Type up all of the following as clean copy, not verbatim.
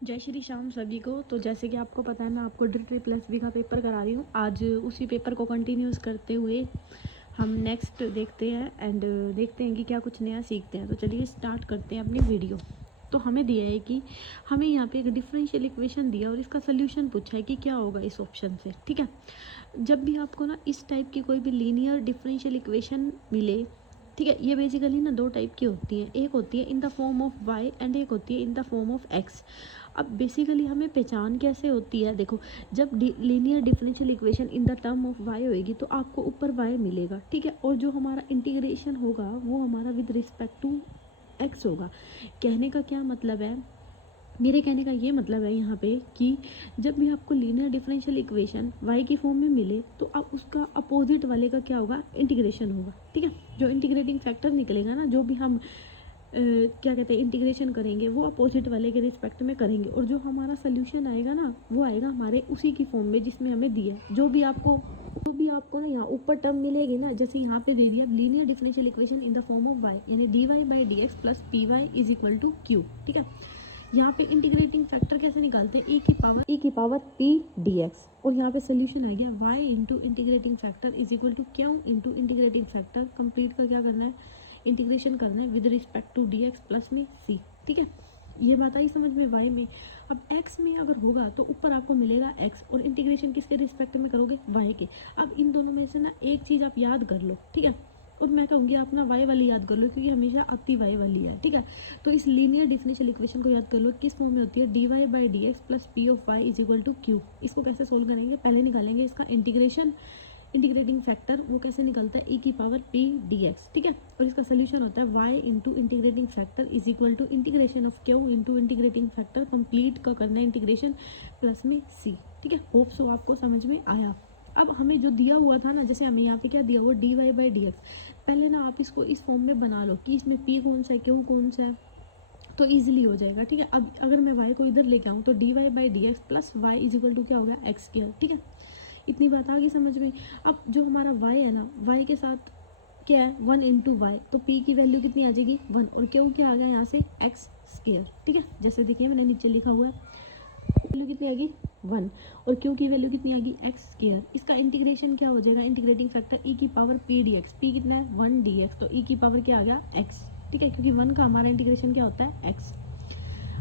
जय श्री श्याम सभी को। तो जैसे कि आपको पता है मैं आपको DREE+B का पेपर करा रही हूँ। आज उसी पेपर को कंटिन्यूस करते हुए हम नेक्स्ट देखते हैं एंड देखते हैं कि क्या कुछ नया सीखते हैं। तो चलिए स्टार्ट करते हैं अपनी वीडियो। तो हमें दिया है कि हमें यहाँ पे एक डिफरेंशियल इक्वेशन दिया और इसका सोल्यूशन पूछा है कि क्या होगा इस ऑप्शन से। ठीक है, जब भी आपको ना इस टाइप की कोई भी लीनियर डिफरेंशियल इक्वेशन मिले, ठीक है, ये बेसिकली ना दो टाइप की होती हैं, एक होती है in the form of Y and एक होती है in the form of X. अब बेसिकली हमें पहचान कैसे होती है, देखो जब linear differential equation in the term of Y होएगी तो आपको ऊपर वाई मिलेगा, ठीक है, और जो हमारा इंटीग्रेशन होगा वो हमारा विद रिस्पेक्ट टू एक्स होगा। कहने का क्या मतलब है, मेरे कहने का ये मतलब है यहाँ पे कि जब भी आपको लीनियर डिफरेंशियल इक्वेशन y की फॉर्म में मिले तो आप उसका अपोजिट वाले का क्या होगा, इंटीग्रेशन होगा। ठीक है, जो इंटीग्रेटिंग फैक्टर निकलेगा ना, जो भी हम क्या कहते हैं इंटीग्रेशन करेंगे वो अपोजिट वाले के रिस्पेक्ट में करेंगे, और जो हमारा सोल्यूशन आएगा ना वो आएगा हमारे उसी की फॉर्म में जिसमें हमें दिया है। जो भी आपको ना यहाँ ऊपर टर्म मिलेगी ना, जैसे यहाँ पे दे दिया linear differential equation in the form of y, यानी dy/dx plus py is equal to q। ठीक है, यहाँ पे इंटीग्रेटिंग फैक्टर कैसे निकालते हैं, e की पावर p dx, और यहाँ पे सोल्यूशन आ गया y into integrating factor is equal to q into integrating factor complete का क्या करना है, इंटीग्रेशन करना है with respect to dx plus में c। ठीक है, ये बात आई समझ में y में। अब x में अगर होगा तो ऊपर आपको मिलेगा x, और इंटीग्रेशन किसके रिस्पेक्ट में करोगे, y के। अब इन दोनों में से ना एक चीज़ आप याद कर लो, ठीक है, और मैं कहूँगी आप ना y वाली याद कर लो क्योंकि हमेशा आती y वाली है। ठीक है, तो इस लीनियर डिफरेंशियल इक्वेशन को याद कर लो, किस फॉर्म में होती है, dy/dx plus p of y is equal to q। इसको कैसे सोल्व करेंगे, पहले निकालेंगे इसका इंटीग्रेशन, इंटीग्रेटिंग फैक्टर वो कैसे निकलता है, e की पावर p dx। ठीक है, और इसका सोल्यूशन होता है y into integrating factor is equal to integration of q into integrating factor complete का करना है इंटीग्रेशन प्लस में c। ठीक है, होप सो आपको समझ में आया। अब हमें जो दिया हुआ था ना, जैसे हमें यहाँ पे क्या दिया हुआ, dy/dx, पहले ना आप इसको इस फॉर्म में बना लो कि इसमें p कौन सा है, q कौन सा है, तो ईजिली हो जाएगा। ठीक है, अब अगर मैं y को इधर लेके आऊँ तो dy/dx plus y is equal to क्या हो गया, एक्स स्क्वायर। ठीक है, इतनी बात आ गई समझ में। अब जो हमारा y है ना, y के साथ क्या है, 1 इंटू वाई, तो p की वैल्यू कितनी आ जाएगी, 1, और q क्या आ गया यहाँ से, एक्स स्क्वायर। ठीक है, जैसे देखिए मैंने नीचे लिखा हुआ है, वैल्यू कितनी आ गई 1, और q की वैल्यू कितनी आ गई, एक्स स्क्वायर। इसका इंटीग्रेशन क्या हो जाएगा, इंटीग्रेटिंग फैक्टर e की पावर p dx, p कितना है 1 dx, तो e की पावर क्या आ गया, x। ठीक है, क्योंकि 1 का हमारा इंटीग्रेशन क्या होता है, x।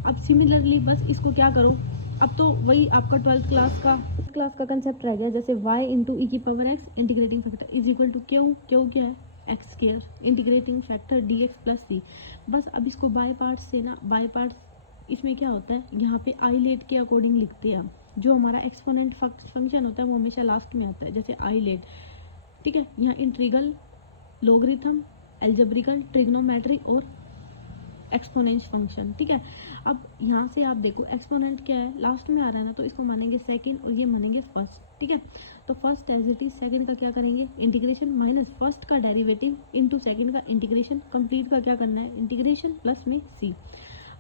अब सिमिलरली बस इसको क्या करो, अब तो वही आपका 12th क्लास का कंसेप्ट रह गया, जैसे y इंटू ई की power x integrating factor is equal to q क्या है, X square integrating factor dx प्लस c। बस अब इसको बाय पार्ट से ना, बाय पार्ट इसमें क्या होता है, यहाँ पे आईलेट के अकॉर्डिंग लिखते हैं हम, जो हमारा एक्सपोनेंट फंक्शन होता है वो हमेशा लास्ट में आता है, जैसे आईलेट। ठीक है, यहाँ इंट्रीगल, लोगरिथम, एल्जेब्रिकल, ट्रिग्नोमेट्रिक और एक्सपोनेंट फंक्शन। ठीक है, अब यहाँ से आप देखो एक्सपोनेंट क्या है, लास्ट में आ रहा है ना, तो इसको मानेंगे सेकंड और ये मानेंगे फर्स्ट। ठीक है, तो first as it is, second का क्या करेंगे, इंटीग्रेशन माइनस फर्स्ट का डेरिवेटिव इंटू सेकंड का इंटीग्रेशन, कंप्लीट का क्या करना है, इंटीग्रेशन प्लस में सी।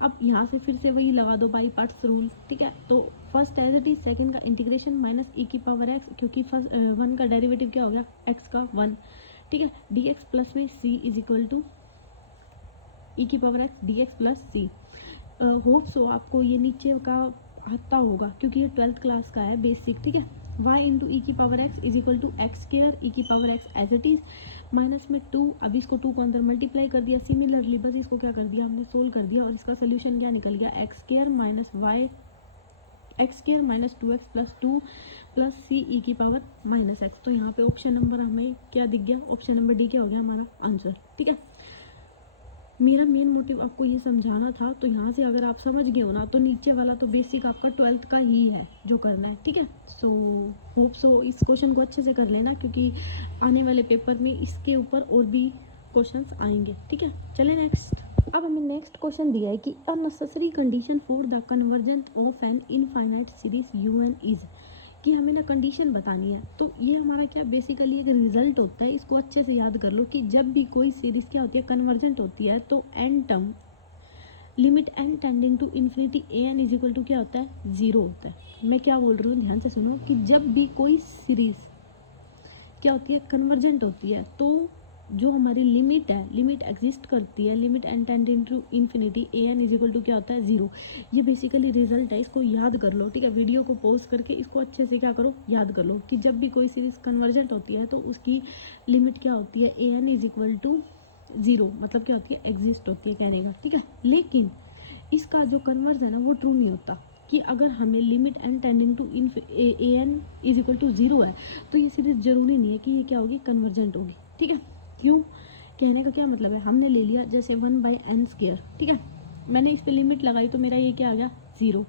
अब यहाँ से फिर से वही लगा दो बाई पार्ट्स रूल। ठीक है, तो first as it is, second का इंटीग्रेशन माइनस ई की पावर एक्स, क्योंकि फर्स्ट 1 का डेरिवेटिव क्या हो गया, एक्स का 1। ठीक है, डी एक्स प्लस में C is equal to E की power X D X plus C. Hope so आपको ये नीचे का आता होगा क्योंकि ये 12th क्लास का है बेसिक। ठीक है, y इंटू ई की power X is equal to X square E की power X as it is minus में 2, अब इसको 2 को अंदर मल्टीप्लाई कर दिया, सिमिलरली बस इसको क्या कर दिया हमने, सोल्व कर दिया, और इसका सोल्यूशन क्या निकल गया, X square minus Y, X square minus 2x plus 2 plus C E की पावर माइनस एक्स। तो यहाँ पे ऑप्शन नंबर हमें क्या दिख गया, ऑप्शन नंबर डी क्या हो गया हमारा आंसर। ठीक है, मेरा मेन मोटिव आपको ये समझाना था, तो यहाँ से अगर आप समझ गए हो ना, तो नीचे वाला तो बेसिक आपका 12th का ही है जो करना है। ठीक है, सो होप सो इस क्वेश्चन को अच्छे से कर लेना क्योंकि आने वाले पेपर में इसके ऊपर और भी क्वेश्चंस आएंगे। ठीक है, चले नेक्स्ट। अब हमें नेक्स्ट क्वेश्चन दिया है कि a necessary condition for the convergent of an infinite series U N is, कि हमें ना कंडीशन बतानी है। तो ये हमारा क्या बेसिकली एक रिजल्ट होता है, इसको अच्छे से याद कर लो कि जब भी कोई सीरीज क्या होती है, कन्वर्जेंट होती है, तो N term limit N tending to infinity A N is equal to क्या होता है, जीरो होता है। मैं क्या बोल रही हूँ ध्यान से सुनो, कि जब भी कोई सीरीज क्या होती है, कन्वर्जेंट होती है, तो जो हमारी लिमिट है, लिमिट एग्जिस्ट करती है, limit N tending to infinity A N is equal to क्या होता है 0। ये बेसिकली रिजल्ट है, इसको याद कर लो, ठीक है। वीडियो को पॉज करके इसको अच्छे से क्या करो, याद कर लो कि जब भी कोई सीरीज कन्वर्जेंट होती है तो उसकी लिमिट क्या होती है, ए एन इज इक्वल टू 0, मतलब क्या होती है, एग्जिस्ट होती है कहने का, ठीक है। लेकिन इसका जो कन्वर्जन है वो ट्रू नहीं होता कि अगर हमें limit N tending to A N is equal to 0 है तो ये सीरीज जरूरी नहीं है कि ये क्या होगी, कन्वर्जेंट होगी, ठीक है। क्यों, कहने का क्या मतलब है, हमने ले लिया जैसे 1/n², ठीक है। मैंने इस पे लिमिट लगाई तो मेरा ये क्या आ गया, 0।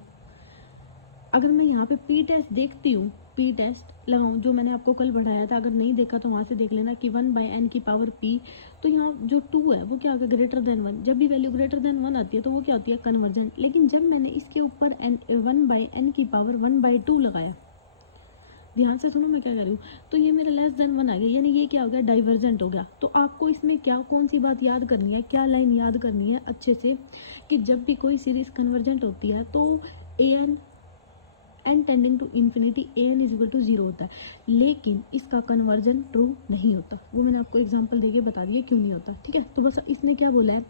अगर मैं यहाँ पे पी टेस्ट देखती हूँ, पी टेस्ट लगाऊँ जो मैंने आपको कल बढ़ाया था, अगर नहीं देखा तो वहाँ से देख लेना कि 1/n की पावर p, तो यहाँ जो 2 है वो क्या होगा, ग्रेटर देन 1। जब भी वैल्यू ग्रेटर देन 1 आती है तो वो क्या होती है, कन्वर्जेंट। लेकिन जब मैंने इसके ऊपर 1/n की पावर 1/2 लगाया, ध्यान से सुनो मैं क्या कर रही हूँ, तो ये मेरा लेस देन 1 आ गया, यानी ये क्या हो गया, डाइवर्जेंट हो गया। तो आपको इसमें क्या, कौन सी बात याद करनी है, क्या लाइन याद करनी है अच्छे से, कि जब भी कोई सीरीज कन्वर्जेंट होती है तो N tending to infinity A N is equal to 0 होता है, लेकिन इसका कन्वर्जन ट्रू नहीं होता। वो मैंने आपको एग्जांपल देके बता दिया क्यों नहीं होता, ठीक है। तो बस इसने क्या बोला है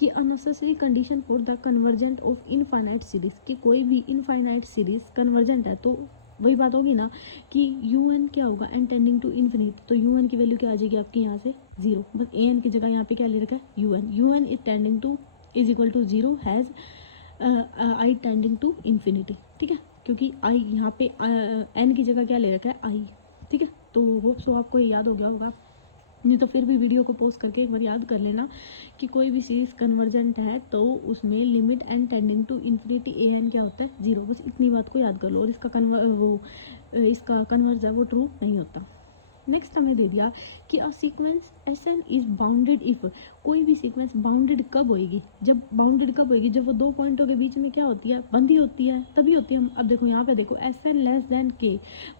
कि unnecessary condition for the convergent of infinite series, कि कोई भी इनफाइनाइट सीरीज कन्वर्जेंट है तो वही बात होगी ना कि यू एन क्या होगा, एन टेंडिंग टू इन्फिनिटी, तो यू एन की वैल्यू क्या आ जाएगी आपकी यहाँ से 0। बस ए एन की जगह यहाँ पे क्या ले रखा है, U N is tending to is equal to 0 has I tending to infinity, ठीक है। क्योंकि आई यहाँ पे एन की जगह क्या ले रखा है, आई, ठीक है। तो होप सो आपको ये याद हो गया होगा, नहीं तो फिर भी वीडियो को पॉज करके एक बार याद कर लेना कि कोई भी सीरीज कन्वर्जेंट है तो उसमें limit N tending to infinity A N क्या होता है, 0। बस इतनी बात को याद कर लो, और इसका इसका कन्वर्ज है वो ट्रू नहीं होता। नेक्स्ट हमें दे दिया कि a sequence S N is bounded if, कोई भी सीक्वेंस बाउंडेड कब होएगी, जब बाउंडेड कब होएगी, जब वो दो पॉइंटों के बीच में क्या होती है, बंधी होती है, तभी होती है। हम अब देखो यहाँ पे देखो एस एन लेस देन के,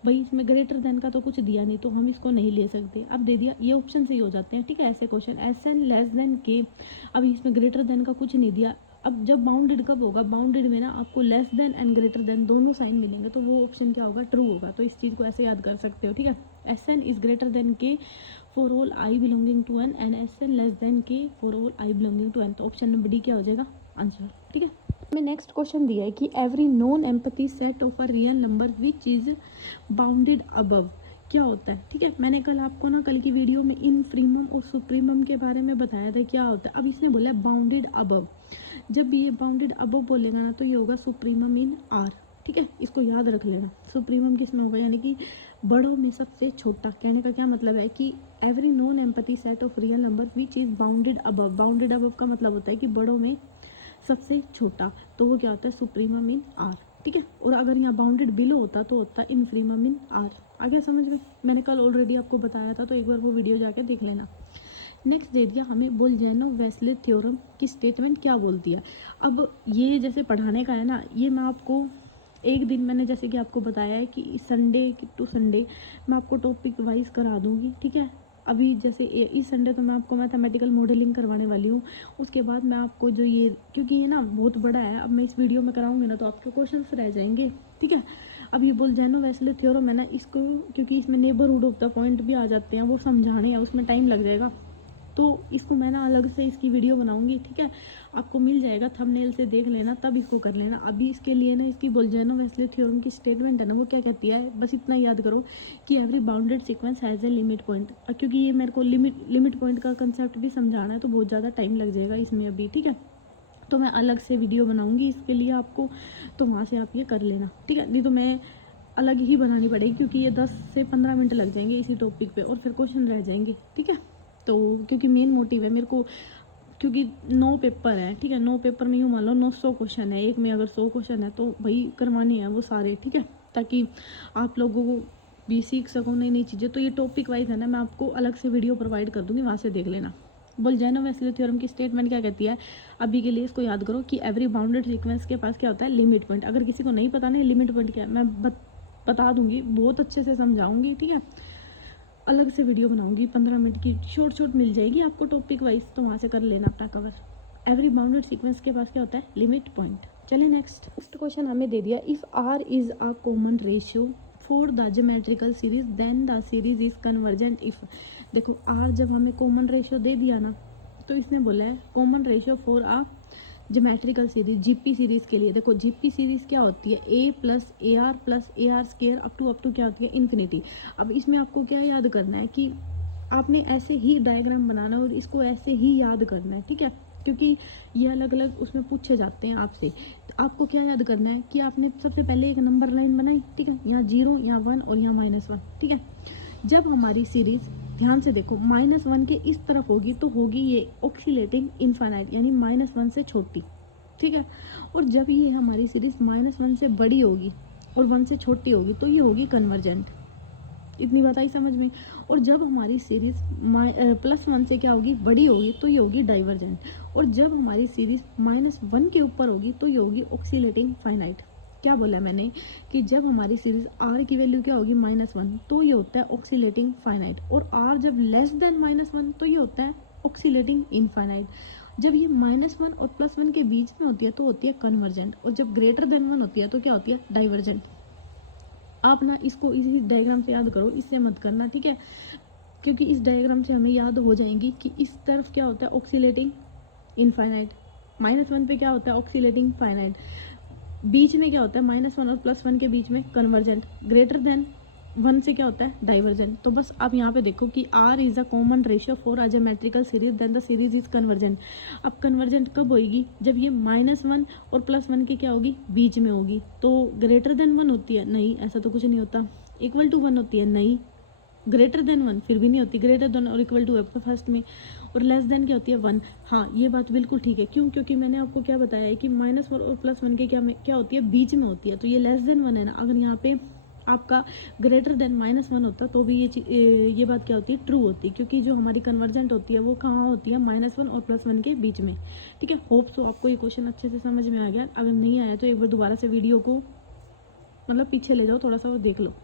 भाई इसमें ग्रेटर देन का तो कुछ दिया नहीं तो हम इसको नहीं ले सकते। अब दे दिया, ये ऑप्शन से ही हो जाते हैं, ठीक है, ऐसे question S N less than K, अब इसमें ग्रेटर देन का कुछ नहीं दिया। अब जब बाउंडेड कब होगा, बाउंडेड में ना आपको less than and greater than दोनों साइन मिलेंगे, तो वो ऑप्शन क्या होगा, ट्रू होगा। तो इस चीज़ को ऐसे याद कर सकते हो, ठीक है। S N is greater than K for all I belonging to N, and S N less than K for all I belonging to N. तो ऑप्शन नंबर डी क्या हो जाएगा आंसर, ठीक है। हमें नेक्स्ट क्वेश्चन दिया है कि every non empathy set of a real number which is bounded above, क्या होता है, ठीक है। मैंने कल आपको ना, कल की वीडियो में इनफ्रीमम और सुप्रीमम के बारे में बताया था क्या होता है। अब इसने बोला बाउंडेड अबव, जब भी ये बाउंडेड अबव बोलेगा ना तो ये होगा सुप्रीमम इन आर, ठीक है, इसको याद रख लेना। सुप्रीमम किस में होगा, यानी कि बड़ों में सबसे छोटा। कहने का क्या मतलब है कि every non empathy set of real number which is bounded above, bounded above का मतलब होता है कि बड़ों में सबसे छोटा, तो वो क्या होता है, सुप्रीमम इन आर, ठीक है। और अगर यहाँ बाउंडेड बिलो होता तो होता इनफ्रीमम इन आर। आगे समझ में, मैंने कल ऑलरेडी आपको बताया था, तो एक बार वो वीडियो जाके देख लेना। नेक्स्ट दे दिया हमें बोल्जेनो वेस्ले थ्योरम की स्टेटमेंट क्या बोलती है। अब ये जैसे पढ़ाने का है ना, ये मैं आपको एक दिन, मैंने जैसे कि आपको बताया है कि संडे टू संडे मैं आपको टॉपिक वाइज करा दूंगी, ठीक है। अभी जैसे इस संडे तो मैं आपको मैथमेटिकल मॉडलिंग करवाने वाली हूँ, उसके बाद मैं आपको जो ये, क्योंकि ये ना बहुत बड़ा है, अब मैं इस वीडियो में कराऊंगी ना तो आपके क्वेश्चंस रह जाएंगे, ठीक है। अब ये बोल्जेनो वेस्ले थ्योरम है ना, इसको क्योंकि इसमें नेबरहुड ऑफ द पॉइंट भी आ जाते हैं, वो समझाने हैं, उसमें टाइम लग जाएगा, तो इसको मैं ना अलग से इसकी वीडियो बनाऊंगी, ठीक है। आपको मिल जाएगा, थंबनेल से देख लेना, तब इसको कर लेना। अभी इसके लिए ना, इसकी बोल्जेनो वेस्ले थ्योरम की स्टेटमेंट है ना, वो क्या कहती है, बस इतना याद करो कि every bounded sequence has a limit point. क्योंकि ये मेरे को लिमिट पॉइंट का कंसेप्ट भी समझाना है तो बहुत ज़्यादा टाइम लग जाएगा इसमें अभी, ठीक है। तो मैं अलग से वीडियो बनाऊँगी इसके लिए आपको, तो वहाँ से आप ये कर लेना, ठीक है। नहीं तो मैं अलग ही बनानी पड़ेगी, क्योंकि ये 10 से 15 मिनट लग जाएंगे इसी टॉपिक पे, और फिर क्वेश्चन रह जाएंगे, ठीक है। तो क्योंकि मेन मोटिव है मेरे को, क्योंकि 9 पेपर है, ठीक है, 9 पेपर में यूँ मान लो 900 क्वेश्चन है, एक में अगर 100 क्वेश्चन है तो भाई करवाने हैं वो सारे, ठीक है, ताकि आप लोगों को भी सीख सको नई नई चीज़ें। तो ये टॉपिक वाइज है ना, मैं आपको अलग से वीडियो प्रोवाइड कर दूँगी, वहाँ से देख लेना। बोल्जेनो वेस्ले थ्योरम की स्टेटमेंट क्या कहती है, अभी के लिए इसको याद करो कि एवरी बाउंडेड सीक्वेंस के पास क्या होता है, लिमिट पॉइंट। अगर किसी को नहीं पता नहीं लिमिट पॉइंट क्या है, मैं बता दूंगी, बहुत अच्छे से समझाऊंगी, ठीक है। अलग से वीडियो बनाऊंगी, 15 मिनट की शॉर्ट मिल जाएगी आपको टॉपिक वाइज, तो वहाँ से कर लेना अपना कवर। एवरी बाउंडेड सीक्वेंस के पास क्या होता है, लिमिट पॉइंट। चलिए नेक्स्ट क्वेश्चन हमें दे दिया, if R is a common ratio for the geometrical series then the series is convergent if. देखो आर जब हमें कॉमन रेशियो दे दिया ना, तो इसने बोला है common ratio for a geometrical series, GP series के लिए। देखो जीपी सीरीज क्या होती है, A plus A R square up to क्या होती है, इन्फिनिटी। अब इसमें आपको क्या याद करना है कि आपने ऐसे ही डायग्राम बनाना है और इसको ऐसे ही याद करना है, ठीक है, क्योंकि ये अलग अलग उसमें पूछे जाते हैं आपसे। तो आपको क्या याद करना है कि आपने सबसे पहले एक नंबर लाइन बनाई, ठीक है, यहाँ 0, यहाँ 1 और यहाँ -1, ठीक है। जब हमारी सीरीज, ध्यान से देखो, -1 के इस तरफ होगी तो होगी ये ऑक्सीलेटिंग इनफाइनाइट, यानी -1 से छोटी, ठीक है। और जब ये हमारी सीरीज -1 से बड़ी होगी और 1 से छोटी होगी तो ये होगी कन्वर्जेंट। इतनी बात आई समझ में। और जब हमारी सीरीज +1 से क्या होगी, बड़ी होगी तो ये होगी डाइवर्जेंट। और जब हमारी सीरीज -1 के ऊपर होगी तो ये होगी ऑक्सीलेटिंग फाइनाइट। क्या बोला मैंने कि जब हमारी सीरीज r की वैल्यू क्या होगी, -1, तो ये होता है ऑक्सीलेटिंग फाइनाइट। और r जब लेस देन -1 तो ये होता है ऑक्सीलेटिंग इनफाइनाइट। जब ये -1 और +1 के बीच में होती है तो होती है कन्वर्जेंट। और जब ग्रेटर देन 1 होती है तो क्या होती है, डाइवर्जेंट। आप ना इसको इसी डायग्राम से याद करो, इससे मत करना, ठीक है, क्योंकि इस डायग्राम से हमें याद हो जाएंगी कि इस तरफ क्या होता है ऑक्सीलेटिंग इनफाइनाइट, -1 पे क्या होता है ऑक्सीलेटिंग फाइनाइट, बीच में क्या होता है -1 और +1 के बीच में कन्वर्जेंट, ग्रेटर देन 1 से क्या होता है डाइवर्जेंट। तो बस आप यहाँ पे देखो कि R is a common ratio for a geometrical series then the series is convergent. अब कन्वर्जेंट कब होगी, जब ये -1 और +1 के क्या होगी, बीच में होगी। तो ग्रेटर देन 1 होती है, नहीं, ऐसा तो कुछ नहीं होता। इक्वल टू 1 होती है, नहीं। ग्रेटर देन 1 फिर भी नहीं होती, ग्रेटर देन और इक्वल टू है फर्स्ट में। और लेस देन क्या होती है, 1। हाँ, ये बात बिल्कुल ठीक है, क्यों, क्योंकि मैंने आपको क्या बताया है कि -1 और +1 के क्या होती है, बीच में होती है। तो ये लेस देन 1 है ना, अगर यहाँ पे आपका ग्रेटर देन -1 होता तो भी ये बात क्या होती है, ट्रू होती, क्योंकि जो हमारी कन्वर्जेंट होती है वो कहाँ होती है, -1 और +1 के बीच में, ठीक है। होप सो आपको ये क्वेश्चन अच्छे से समझ में आ गया। अगर नहीं आया तो एक बार दोबारा से वीडियो को मतलब पीछे ले जाओ थोड़ा सा और देख लो।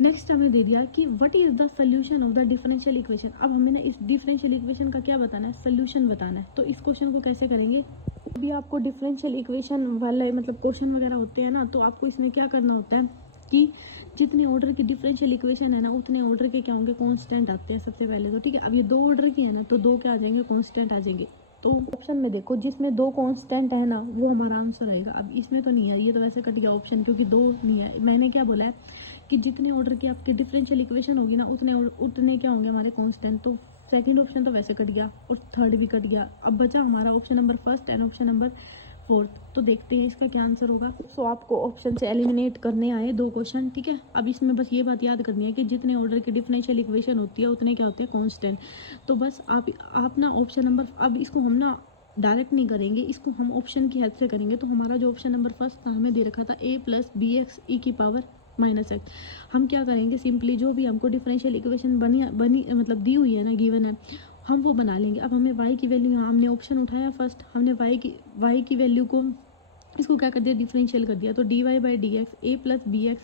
नेक्स्ट हमें दे दिया कि what is the solution of the differential equation. अब हमें ना इस डिफरेंशियल इक्वेशन का क्या बताना है, सोल्यूशन बताना है। तो इस क्वेश्चन को कैसे करेंगे, अभी आपको डिफरेंशियल इक्वेशन वाले मतलब क्वेश्चन वगैरह होते हैं ना, तो आपको इसमें क्या करना होता है कि जितने ऑर्डर की डिफरेंशियल इक्वेशन है ना, उतने ऑर्डर के क्या होंगे, कांस्टेंट आते हैं सबसे पहले तो, ठीक है। अब ये 2 ऑर्डर की है ना, तो 2 क्या आ जाएंगे, कांस्टेंट आ जाएंगे। तो ऑप्शन में देखो जिसमें 2 कांस्टेंट है ना, वो हमारा आंसर आएगा। अब इसमें तो नहीं है, ये तो वैसे कट गया ऑप्शन, क्योंकि 2 नहीं है। मैंने क्या बोला है कि जितने ऑर्डर की आपकी डिफरेंशियल इक्वेशन होगी ना, उतने क्या होंगे हमारे कांस्टेंट। तो सेकंड ऑप्शन तो वैसे कट गया और थर्ड भी कट गया। अब बचा हमारा option number first and option number fourth. तो देखते हैं इसका क्या आंसर होगा। सो आपको ऑप्शन से एलिमिनेट करने आए 2 क्वेश्चन, ठीक है। अब इसमें बस ये बात याद करनी है कि जितने ऑर्डर की डिफरेंशियल इक्वेशन होती है उतने क्या होते हैं, कांस्टेंट। तो बस आप ना ऑप्शन नंबर, अब इसको हम ना डायरेक्ट नहीं करेंगे, इसको हम ऑप्शन की हेल्प से करेंगे। तो हमारा जो ऑप्शन नंबर फर्स्ट था, हमें दे रखा था a + bx e⁻⁻x। हम क्या करेंगे, सिंपली जो भी हमको डिफरेंशियल इक्वेशन बनी मतलब दी हुई है ना, गिवन है, हम वो बना लेंगे। अब हमें y की वैल्यू, यहाँ हमने ऑप्शन उठाया फर्स्ट, हमने y की वैल्यू को इसको क्या कर दिया, डिफरेंशियल कर दिया। तो dy/dx a + bx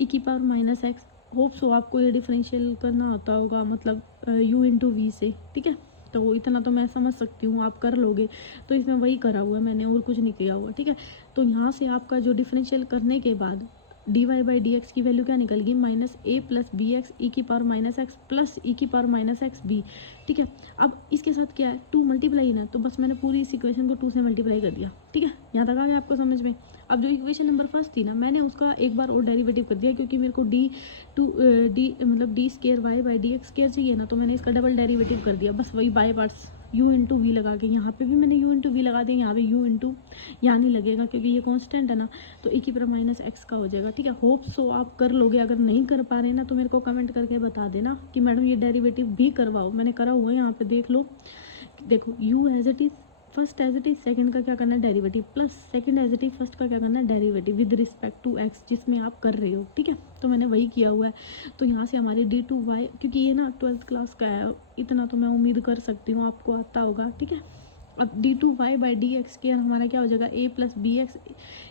e⁻⁻x। Hope so आपको ये डिफरेंशियल करना होता होगा, मतलब u × v से, ठीक है। तो इतना तो मैं समझ सकती हूँ, आप कर लोगे। तो इसमें वही करा हुआ है मैंने, और कुछ नहीं किया हुआ, ठीक है। तो यहाँ से आपका जो डिफरेंशियल करने के बाद dy/dx की वैल्यू क्या निकल गई, -a + bx e⁻⁻x + e⁻⁻xb, ठीक है। अब इसके साथ क्या है, 2 मल्टीप्लाई ना, तो बस मैंने पूरी इस इक्वेशन को 2 से मल्टीप्लाई कर दिया, ठीक है। यहाँ तक आ गया आपको समझ में। अब जो इक्वेशन नंबर फर्स्ट थी ना, मैंने उसका एक बार और डेरिवेटिव कर दिया, क्योंकि मेरे को d2y/dx² चाहिए ना, तो मैंने इसका डबल डेरिवेटिव कर दिया, बस वही बाय पार्ट्स u × v लगा के। यहाँ पे भी मैंने u × v लगा दिया, यहाँ पे यहाँ नहीं लगेगा क्योंकि ये कांस्टेंट है ना, तो e⁻⁻x का हो जाएगा, ठीक है। होप सो आप कर लोगे। अगर नहीं कर पा रहे ना, तो मेरे को कमेंट करके बता देना कि मैडम ये डेरिवेटिव भी करवाओ। मैंने करा हुआ है, यहाँ पे देख लो। देखो u as it is, first as it is, second का क्या करना है, derivative, plus second as it is, first का क्या करना है, derivative with respect to x, जिसमें आप कर रहे हो, ठीक है। तो मैंने वही किया हुआ है। तो यहाँ से हमारी d2y, क्योंकि ये ना 12th क्लास का है, इतना तो मैं उम्मीद कर सकती हूँ आपको आता होगा, ठीक है। अब d2y/dx² हमारा क्या हो जाएगा, a + bx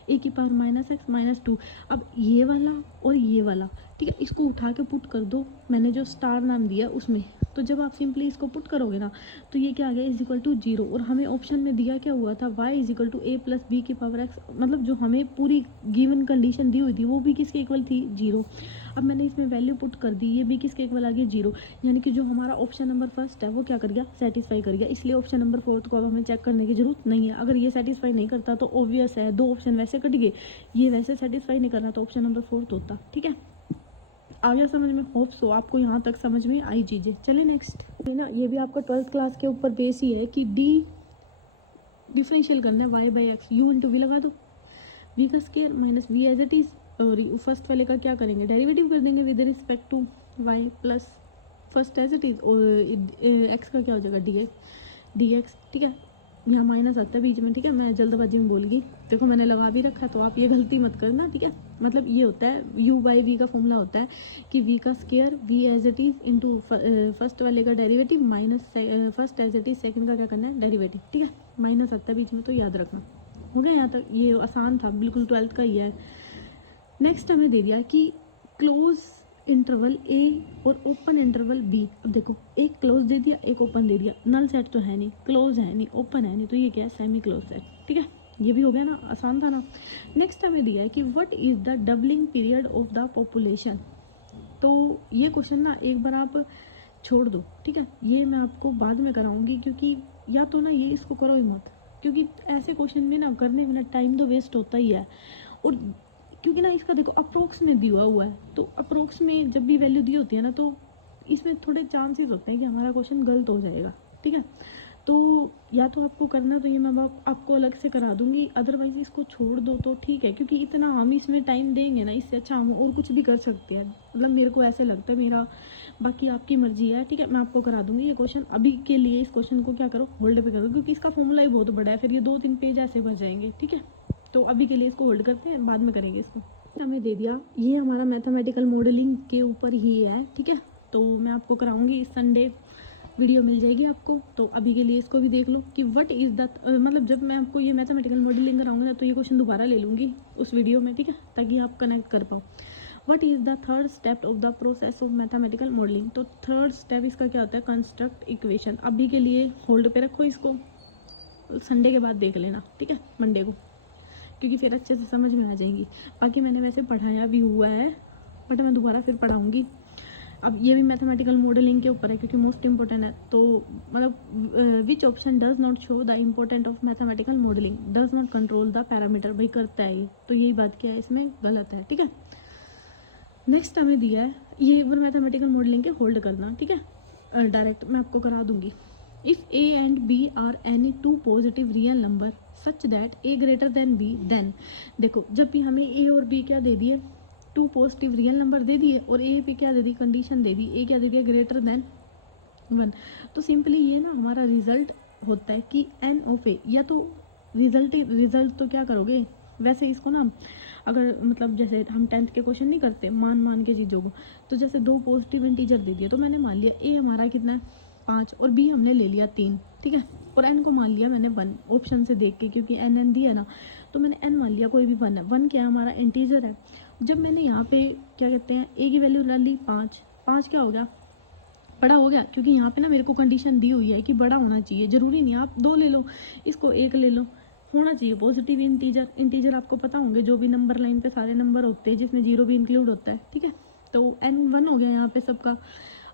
e⁻⁻x -2। अब ये वाला और ये वाला, ठीक है, इसको उठा के पुट कर दो, मैंने जो स्टार नाम दिया उसमें, तो जब आप सिंपली इसको पुट करोगे ना तो ये क्या आ गया इज इक्वल टू 0, और हमें ऑप्शन में दिया क्या हुआ था y is equal to a plus B की पावर x, मतलब जो हमें पूरी गिवन कंडीशन दी हुई थी वो भी किसके इक्वल थी 0। अब मैंने इसमें वैल्यू पुट कर दी, ये भी किसके इक्वल आ गया 0, यानी कि जो हमारा ऑप्शन नंबर फर्स्ट है वो क्या कर गया सेटिस्फाई कर गया, इसलिए ऑप्शन नंबर फोर्थ को अब हमें चेक करने की जरूरत नहीं है। अगर ये सेटिस्फाई नहीं करता तो ऑब्वियस है, दो ऑप्शन वैसे कट गए, ये वैसे सेटिस्फाई नहीं करना तो ऑप्शन नंबर फोर्थ होता। ठीक है, आ गया समझ में? होप सो आपको यहाँ तक समझ में आई चीज़ें। चलिए नेक्स्ट है ना, ये भी आपका 12th क्लास के ऊपर बेस ही है कि डी डिफरेंशियल करना है Y by X, U into V लगा दो, वी का square minus V as it is, और फर्स्ट वाले का क्या करेंगे डेरिवेटिव कर देंगे with respect to Y plus first as it is, और एक्स का क्या हो जाएगा डी एक्स। ठीक है, यहाँ माइनस आता है बीच में। ठीक है, मैं जल्दबाजी में बोल गई, देखो मैंने लगा भी रखा है तो आप ये गलती मत करना। ठीक है, मतलब ये होता है u बाई वी का फॉर्मूला होता है कि v का square v as it is into first वाले का derivative minus first as it is second का क्या करना है डेरिवेटिव। ठीक है, माइनस आता है बीच में तो याद रखना। हो गया यहाँ तक, ये आसान था बिल्कुल, 12th का ही है। नेक्स्ट हमें दे दिया कि क्लोज इंटरवल ए और ओपन इंटरवल बी। अब देखो एक क्लोज दे दिया एक ओपन दे दिया, नल सेट तो है नहीं, क्लोज है नहीं, ओपन है नहीं, तो ये क्या है सेमी क्लोज सेट। ठीक है, ये भी हो गया ना, आसान था ना। नेक्स्ट हमें दिया है कि what is the doubling period of the population. तो ये क्वेश्चन ना एक बार आप छोड़ दो। ठीक है, ये मैं आपको बाद में कराऊंगी, क्योंकि या तो ना ये इसको करो ही मत, क्योंकि ऐसे क्वेश्चन में ना करने में ना टाइम तो वेस्ट होता ही है, और क्योंकि ना इसका देखो अप्रोक्स में दिया हुआ है, तो अप्रोक्स में जब भी वैल्यू दी होती है ना तो इसमें थोड़े चांसेस होते हैं कि हमारा क्वेश्चन गलत हो जाएगा। ठीक है, तो या तो आपको करना तो ये मैं आपको अलग से करा दूंगी, अदरवाइज इसको छोड़ दो तो ठीक है, क्योंकि इतना हम इसमें टाइम देंगे ना, इससे अच्छा हम और कुछ भी कर सकते हैं, मतलब मेरे को ऐसे लगता है, मेरा बाकी आपकी मर्जी है। ठीक है, मैं आपको करा दूंगी ये क्वेश्चन, अभी के लिए इस क्वेश्चन को क्या करो होल्ड पे करो, क्योंकि इसका फॉर्मूला ही बहुत बड़ा है, फिर ये 2-3 पेज ऐसे भर जाएंगे। ठीक है, तो अभी के लिए इसको होल्ड करते हैं, बाद में करेंगे इसको। हमें दे दिया, ये हमारा मैथमेटिकल मॉडलिंग के ऊपर ही है। ठीक है, तो मैं आपको कराऊंगी इस संडे, वीडियो मिल जाएगी आपको, तो अभी के लिए इसको भी देख लो कि व्हाट इज़ द, मतलब जब मैं आपको ये मैथमेटिकल मॉडलिंग कराऊंगा ना तो ये क्वेश्चन दोबारा ले लूँगी उस वीडियो में। ठीक है, ताकि आप कनेक्ट कर पाओ। What is the third step of the process of mathematical modelling. तो थर्ड स्टेप इसका क्या होता है, कंस्ट्रक्ट इक्वेशन। अभी के लिए होल्ड पे रखो इसको, संडे के बाद देख लेना। ठीक है, मंडे को, क्योंकि फिर अच्छे से समझ में आ जाएंगी। बाकी मैंने वैसे पढ़ाया भी हुआ है, बट मैं दोबारा फिर पढ़ाऊँगी। अब ये भी मैथमेटिकल मॉडलिंग के ऊपर है, क्योंकि मोस्ट इंपॉर्टेंट है। तो मतलब which option does not show the important of mathematical modelling, does not control the parameter. भाई करता है ये, तो यही बात क्या है इसमें गलत है। ठीक है, नेक्स्ट हमें दिया है ये एक बार मैथमेटिकल मॉडलिंग के होल्ड करना। ठीक है, डायरेक्ट मैं आपको करा दूंगी। If a and b are any two positive real number such that a greater than b, then देखो जब भी हमें ए और बी क्या दे दिए, टू पॉजिटिव रियल नंबर दे दिए, और ए पे क्या दे दी कंडीशन दे दी, ए क्या दे दिया ग्रेटर देन 1, तो सिंपली ये ना हमारा रिजल्ट होता है कि एन ऑफ ए, या तो रिजल्ट तो क्या करोगे वैसे इसको ना, अगर मतलब जैसे हम 10th के क्वेश्चन नहीं करते मान के चीज़ों को, तो जैसे 2 पॉजिटिव इंटीजर दे दिए, तो मैंने मान लिया ए हमारा कितना है 5 और बी हमने ले लिया 3। ठीक है, और एन को मान लिया मैंने 1 ऑप्शन से देख के, क्योंकि एन दिया ना, तो मैंने एन मान लिया कोई भी 1 है। 1 क्या है हमारा इंटीजर है। जब मैंने यहाँ पे क्या कहते हैं ए की वैल्यू डाल ली 5 क्या हो गया बड़ा हो गया, क्योंकि यहाँ पे ना मेरे को कंडीशन दी हुई है कि बड़ा होना चाहिए, ज़रूरी नहीं आप 2 ले लो, इसको 1 ले लो, होना चाहिए पॉजिटिव इंटीजर आपको पता होंगे जो भी नंबर लाइन पे सारे नंबर होते हैं जिसमें 0 भी इंक्लूड होता है। ठीक है, तो n 1 हो गया यहाँ पे सबका।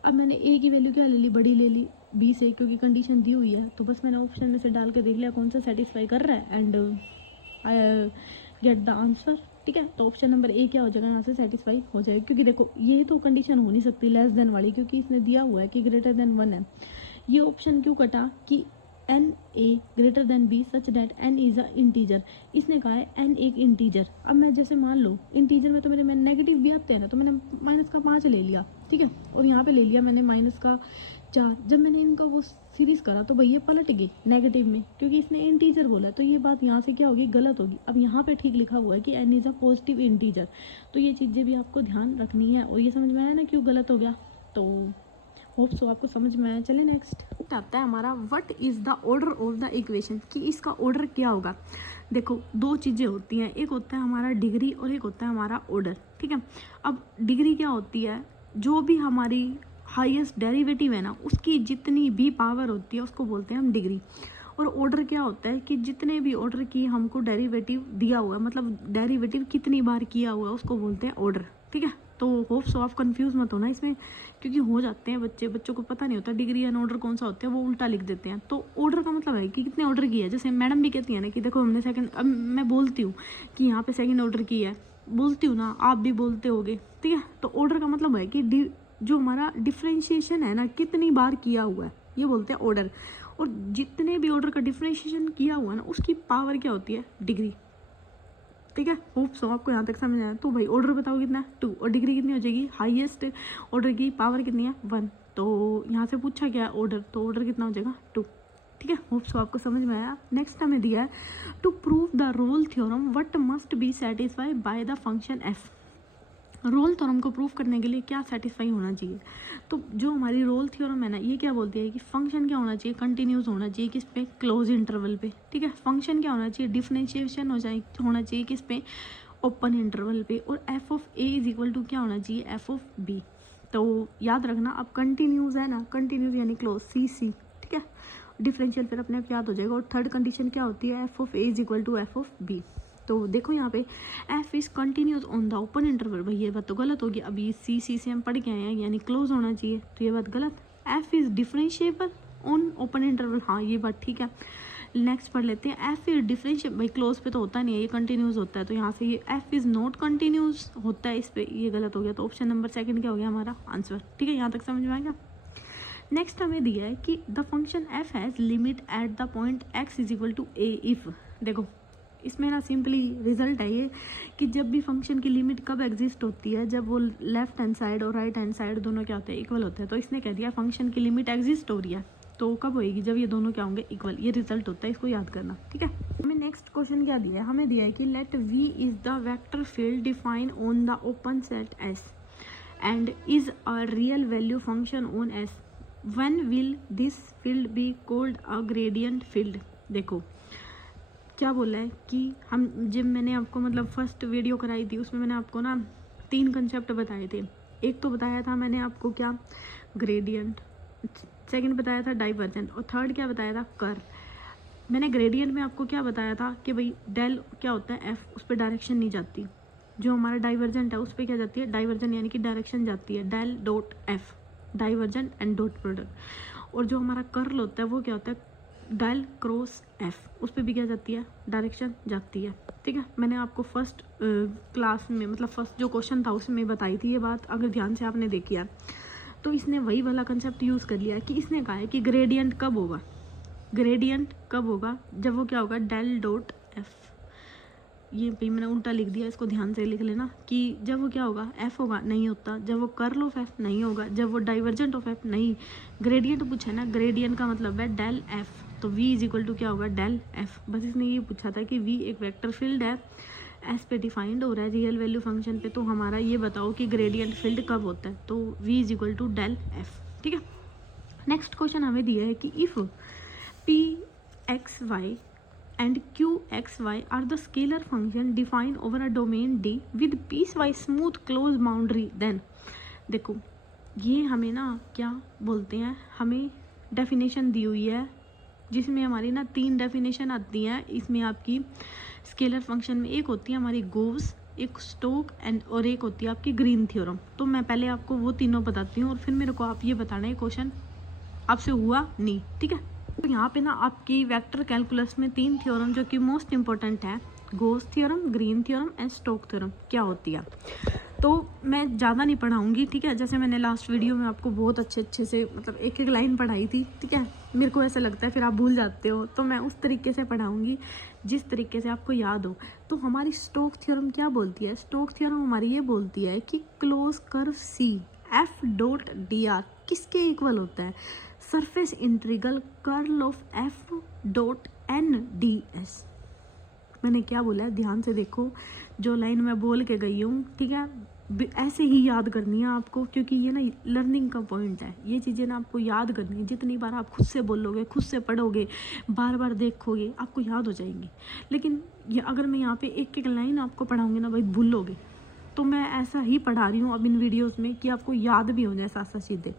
अब मैंने a की वैल्यू क्या ले ली, बड़ी ले ली b से, क्योंकि कंडीशन दी हुई है, तो बस मैंने ऑप्शन में से डाल के देख लिया कौन सा सेटिस्फाई कर रहा है, एंड गेट द आंसर। ठीक है, तो ऑप्शन नंबर ए क्या हो जाएगा यहाँ से सेटिस्फाई हो जाएगा, क्योंकि देखो ये तो कंडीशन हो नहीं सकती लेस देन वाली, क्योंकि इसने दिया हुआ है कि ग्रेटर देन 1 है। ये ऑप्शन क्यों कटा कि n a greater than b such that n is a integer, इसने कहा है एन एक इंटीजर। अब मैं जैसे मान लो इंटीजर में तो मेरे नेगेटिव भी आते हैं ना, तो मैंने माइनस का 5 ले लिया। ठीक है, और यहाँ पे ले लिया मैंने माइनस का 4। जब मैंने इनका वो सीरीज़ करा तो भैया पलट गए नेगेटिव में, क्योंकि इसने इंटीजर बोला, तो ये बात यहाँ से क्या होगी गलत होगी। अब यहाँ पे ठीक लिखा हुआ है कि n is a positive integer, तो ये चीज़ें भी आपको ध्यान रखनी है। और ये समझ में आया ना क्यों गलत हो गया, तो होप सो आपको समझ में आया। चले नेक्स्ट आता है हमारा what is the order of the equation, कि इसका ऑर्डर क्या होगा। देखो 2 चीज़ें होती हैं, एक होता है हमारा डिग्री और एक होता है हमारा ऑर्डर। ठीक है, अब डिग्री क्या होती है, जो भी हमारी हाईएस्ट डेरिवेटिव है ना उसकी जितनी भी पावर होती है उसको बोलते हैं हम डिग्री। और ऑर्डर क्या होता है कि जितने भी ऑर्डर की हमको डेरिवेटिव दिया हुआ है, मतलब डेरिवेटिव कितनी बार किया हुआ है उसको बोलते हैं ऑर्डर। ठीक है, तो होप सो आप कंफ्यूज मत होना इसमें, क्योंकि हो जाते हैं बच्चों को पता नहीं होता डिग्री एंड ऑर्डर कौन सा होता है, वो उल्टा लिख देते हैं। तो ऑर्डर का मतलब है कि कितने ऑर्डर किया है। जैसे मैडम भी कहती है ना कि देखो हमने सेकंड, अब मैं बोलती हूँ कि यहाँ पे सेकंड ऑर्डर किया है, बोलती हूँ ना, आप भी बोलते होगे। ठीक है, तो ऑर्डर का मतलब है कि जो हमारा डिफ्रेंशिएशन है ना कितनी बार किया हुआ है, ये बोलते हैं ऑर्डर। और जितने भी ऑर्डर का डिफ्रेंशिएशन किया हुआ है ना उसकी पावर क्या होती है, डिग्री। ठीक है, होप सो आपको यहाँ तक समझ आया। तो भाई ऑर्डर बताओ कितना, 2, और डिग्री कितनी हो जाएगी, हाईएस्ट ऑर्डर की पावर कितनी है, 1। तो यहाँ से पूछा गया ऑर्डर, तो ऑर्डर कितना हो जाएगा, 2। ठीक है, होप सो आपको समझ में आया। नेक्स्ट हमें दिया है to prove the Rolle theorem what must be satisfy by the function f. Rolle theorem को प्रूव करने के लिए क्या सेटिस्फाई होना चाहिए। तो जो हमारी रोल थ्योरम है ना ये क्या बोलती है कि फंक्शन क्या होना चाहिए, कंटिन्यूस होना चाहिए, किस पे, क्लोज इंटरवल पे। ठीक है, फंक्शन क्या होना चाहिए, डिफरेंशिएशन होना चाहिए किस पे, ओपन इंटरवल पे। और f of a is equal to क्या होना चाहिए, एफ ऑफ बी। तो याद रखना, अब कंटिन्यूस है ना, कंटिन्यूस यानी क्लोज, सी सी। ठीक है, डिफरेंशियल फिर अपने आप याद हो जाएगा। और थर्ड कंडीशन क्या होती है, f of a is equal to f of b. तो देखो यहाँ पे f is continuous on the open interval, भाई ये बात तो गलत होगी। अभी सी सी से हम पढ़ के आए हैं यानी क्लोज होना चाहिए, तो ये बात गलत। F is differentiable on open interval, हाँ ये बात ठीक है। नेक्स्ट पढ़ लेते हैं, एफ इज डिफरेंशिएबल, भाई क्लोज पे तो होता नहीं है, ये कंटिन्यूस होता है, तो यहाँ से ये एफ इज नॉट कंटिन्यूस होता है, इस पर ये गलत हो गया। तो ऑप्शन नंबर सेकंड क्या हो गया हमारा आंसर। ठीक है, यहाँ तक समझ में आएगा। नेक्स्ट हमें दिया है कि the function f has limit at the point x is equal to a if. देखो इसमें ना सिंपली रिजल्ट है ये कि जब भी फंक्शन की लिमिट कब एग्जिस्ट होती है, जब वो लेफ्ट हैंड साइड और राइट हैंड साइड दोनों क्या होते हैं, इक्वल होते हैं। तो इसने कह दिया फंक्शन की लिमिट एग्जिस्ट हो रही है, तो कब होएगी, जब ये दोनों क्या होंगे, इक्वल। ये रिजल्ट होता है, इसको याद करना। ठीक है, हमें नेक्स्ट क्वेश्चन क्या दिया है, हमें दिया है कि let v is the vector field define on the open set S and is a real value function on S, when will this field be called a gradient field. देखो क्या बोला है कि हम, जब मैंने आपको मतलब फर्स्ट वीडियो कराई थी उसमें मैंने आपको ना 3 कंसेप्ट बताए थे। एक तो बताया था मैंने आपको क्या, ग्रेडियंट, सेकंड बताया था डाइवर्जेंट, और थर्ड क्या बताया था, कर। मैंने ग्रेडियंट में आपको क्या बताया था कि भाई डेल क्या होता है, एफ, उस पर डायरेक्शन नहीं जाती। जो हमारा डाइवर्जेंट है उस पर क्या जाती है, डाइवर्जेंट यानी कि डायरेक्शन जाती है, del dot f, divergent and dot product. और जो हमारा कर्ल होता है वो क्या होता है, डेल क्रॉस एफ, उस पर भी क्या जाती है, डायरेक्शन जाती है। ठीक है, मैंने आपको फर्स्ट क्लास में मतलब फर्स्ट जो क्वेश्चन था उसमें बताई थी ये बात, अगर ध्यान से आपने देखी है तो इसने वही वाला कंसेप्ट यूज़ कर लिया कि इसने कहा है कि ग्रेडियंट कब होगा, ग्रेडियंट कब होगा, जब वो क्या होगा, डेल डॉट एफ। ये भी मैंने उल्टा लिख दिया, इसको ध्यान से लिख लेना कि जब वो क्या होगा, एफ होगा, नहीं होता। जब वो कर्ल ऑफ एफ, नहीं होगा। जब वो डाइवर्जेंट ऑफ एफ, नहीं। ग्रेडियंट पूछा है ना, ग्रेडियंट का मतलब है डेल एफ, तो v इज इक्वल टू क्या होगा, डेल एफ। बस इसने ये पूछा था कि v एक वेक्टर फील्ड है, एस पे डिफाइंड हो रहा है रियल वैल्यू फंक्शन पे, तो हमारा ये बताओ कि ग्रेडियंट फील्ड कब होता है, तो v is equal to del f. ठीक है, नेक्स्ट क्वेश्चन हमें दिया है कि if p x y and qxy are the scalar function defined over a domain D with piecewise smooth closed boundary, then देखो ये हमें ना क्या बोलते हैं, हमें डेफिनेशन दी हुई है जिसमें हमारी ना 3 डेफिनेशन आती हैं इसमें आपकी स्केलर फंक्शन में। एक होती है हमारी गोव्स, एक स्टोक एंड और एक होती है आपकी ग्रीन थ्योरम। तो मैं पहले आपको वो तीनों बताती हूँ और फिर मेरे को आप ये बताना है क्वेश्चन आपसे हुआ नहीं। ठीक है, तो यहाँ पे ना आपकी वेक्टर कैलकुलस में 3 थ्योरम जो कि मोस्ट इंपॉर्टेंट है, Gauss theorem, Green theorem and Stoke theorem क्या होती है। तो मैं ज़्यादा नहीं पढ़ाऊँगी। ठीक है, जैसे मैंने लास्ट वीडियो में आपको बहुत अच्छे से मतलब एक एक लाइन पढ़ाई थी। ठीक है, मेरे को ऐसा लगता है फिर आप भूल जाते हो, तो मैं उस तरीके से पढ़ाऊँगी जिस तरीके से आपको याद हो। तो हमारी स्टोक थ्योरम क्या बोलती है, स्टोक थ्योरम हमारी ये बोलती है कि close curve C F dot D r किसके इक्वल होता है, surface integral curl of f dot N D s. मैंने क्या बोला है, ध्यान से देखो जो लाइन मैं बोल के गई हूँ। ठीक है, ऐसे ही याद करनी है आपको, क्योंकि ये ना लर्निंग का पॉइंट है। ये चीज़ें ना आपको याद करनी है, जितनी बार आप खुद से बोलोगे, खुद से पढ़ोगे, बार बार देखोगे, आपको याद हो जाएंगी। लेकिन ये अगर मैं यहाँ पे एक एक लाइन आपको पढ़ाऊँगी ना भाई, भूलोगे। तो मैं ऐसा ही पढ़ा रही हूँ अब इन वीडियोस में कि आपको याद भी हो जाए साथ साथ चीज़ें।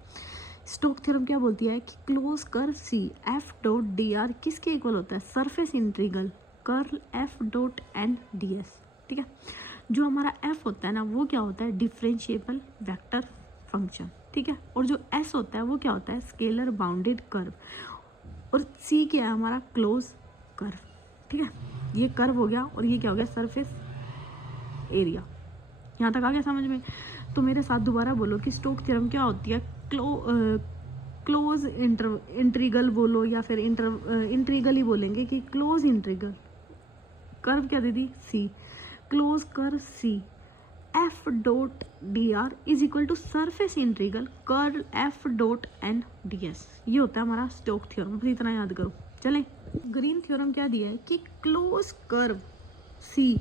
स्टोक थ्योरम क्या बोलती है कि close curve C F dot D r किसके इक्वल होता है, surface integral curl F dot N D s. ठीक है, जो हमारा एफ होता है ना वो क्या होता है, डिफरेंशिएबल वेक्टर फंक्शन। ठीक है, और जो एस होता है वो क्या होता है, स्केलर बाउंडेड कर्व, और सी क्या है हमारा, क्लोज कर्व। ठीक है, ये कर्व हो गया और ये क्या हो गया, सरफेस एरिया। यहाँ तक आ गया समझ में। तो मेरे साथ दोबारा बोलो कि स्टोक थ्योरम क्या होती है, क्लोज इंट्रीगल बोलो या फिर इंट्रीगल ही बोलेंगे कि क्लोज इंट्रीगल कर्व क्या दे दी, C, close curve C F dot D R is equal to surface integral curl F dot N D S. ये होता है हमारा स्टोक थ्योरम, बस इतना याद करो। चलें, ग्रीन थ्योरम क्या दिया है कि close curve c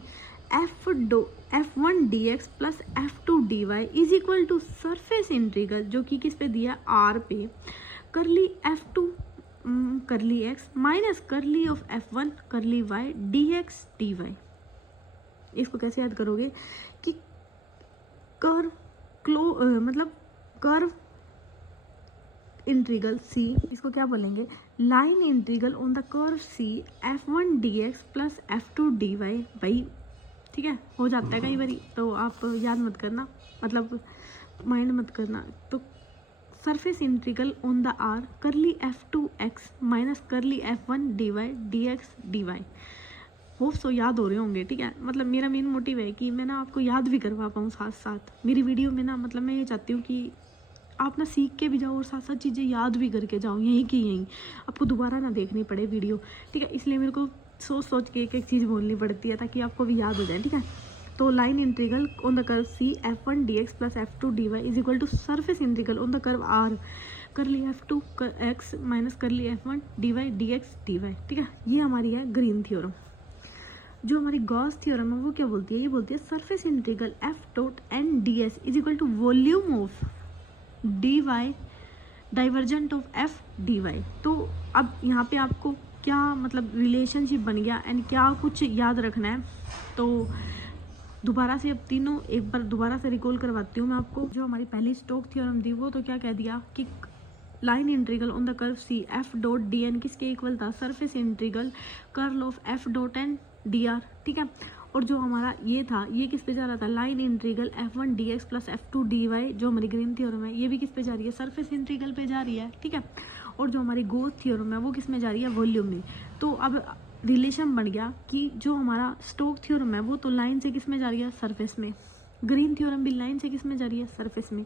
F1 dx plus F2 dy is equal to surface integral, जो कि किस पे दिया, R पे, करली F2 करली x माइनस करली ऑफ F1 करली y dx dy। इसको कैसे याद करोगे कि कर्व मतलब कर्व इंटीग्रल सी, इसको क्या बोलेंगे, line integral on the curve c F1 dx plus F2 dy by. ठीक है, हो जाता है कई बारी, तो आप याद मत करना, मतलब माइंड मत करना। तो surface integral on the r curly F2x minus curly F1 dy dx dy। Hope so याद हो रहे होंगे। ठीक है, मतलब मेरा मेन मोटिव है कि मैं ना आपको याद भी करवा पाऊँ साथ साथ मेरी वीडियो में ना, मतलब मैं ये चाहती हूँ कि आप ना सीख के भी जाओ और साथ साथ चीज़ें याद भी करके जाओ, यहीं की यहीं, आपको दोबारा ना देखनी पड़े वीडियो। ठीक है, इसलिए मेरे को सोच सोच के एक एक चीज़ बोलनी पड़ती है ताकि आपको भी याद हो जाए। ठीक है, तो line integral on the curve c F1 dx plus F2 dy is equal to surface integral on the curve R curly F2 x minus curly F1 dy dx dy। ठीक है, ये हमारी है ग्रीन थ्योरम। जो हमारी Gauss theorem है वो क्या बोलती है, ये बोलती है surface integral F dot N D s is equal to volume of dy divergent of F dy। तो अब यहाँ पे आपको क्या मतलब रिलेशनशिप बन गया एंड क्या कुछ याद रखना है, तो दोबारा से अब तीनों एक बार दोबारा से रिकॉल करवाती हूँ मैं आपको। जो हमारी पहली स्टोक थ्योरम थी वो तो क्या कह दिया कि line integral on the curve C F dot d n किसके इक्वल था, surface integral curl of f dot N d r. ठीक है, और जो हमारा ये था ये किस पे जा रहा था, line integral F1 dx plus F2 dy, जो हमारी ग्रीन थ्योरम है ये भी किस पे जा रही है, सरफेस इंटीग्रल पे जा रही है। ठीक है, और जो हमारी गॉस थ्योरम है वो किस में जा रही है, वॉल्यूम में। तो अब रिलेशन बन गया कि जो हमारा स्टोक थ्योरम है वो तो लाइन से किस में जा रही है, सरफेस में। ग्रीन थ्योरम भी लाइन से किस में जा रही है, सरफेस में।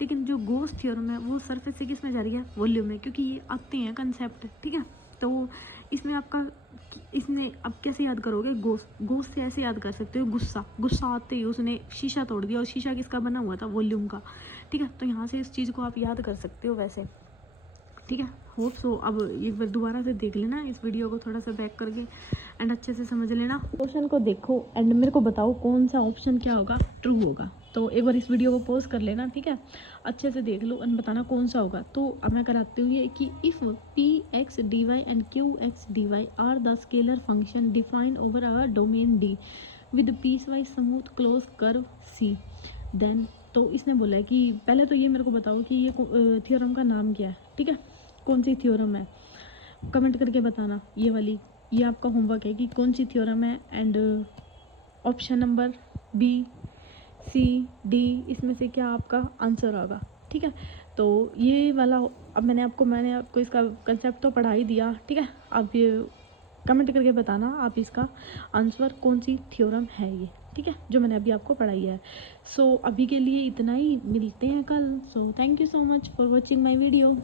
लेकिन जो गॉस थ्योरम है वो सरफेस से किस में जा रही है, वॉल्यूम में, क्योंकि ये आते हैं कंसेप्ट। ठीक है, तो इसमें आपका इसमें अब कैसे याद करोगे, गोश्त से ऐसे याद कर सकते हो, गुस्सा आते ही उसने शीशा तोड़ दिया, और शीशा किसका बना हुआ था, वॉल्यूम का। ठीक है, तो यहाँ से इस चीज़ को आप याद कर सकते हो वैसे। ठीक है, होप सो अब एक बार दोबारा से देख लेना इस वीडियो को, थोड़ा सा बैक करके एंड अच्छे से समझ लेना, क्वेश्चन को देखो एंड मेरे को बताओ कौन सा ऑप्शन क्या होगा, ट्रू होगा। तो एक बार इस वीडियो को पॉज कर लेना। ठीक है, अच्छे से देख लो एंड बताना कौन सा होगा। तो अब मैं कराती हूँ ये कि if p x d y and q x d y are the scalar function defined over a domain d with piece wise smooth close curve c then. तो इसने बोला है कि पहले तो ये मेरे को बताओ कि ये थ्योरम का नाम क्या है। ठीक है, कौन सी थ्योरम है, कमेंट करके बताना। ये वाली, ये आपका होमवर्क है कि कौन सी थ्योरम है, and option number b c d इसमें से क्या आपका आंसर होगा। ठीक है, तो ये वाला अब मैंने आपको इसका कंसेप्ट तो पढ़ा ही दिया। ठीक है, अब ये कमेंट करके बताना आप इसका आंसर कौन सी थ्योरम है ये। ठीक है, जो मैंने अभी आपको पढ़ाई है। सो अभी के लिए इतना ही, मिलते हैं कल। So thank you so much for watching my video.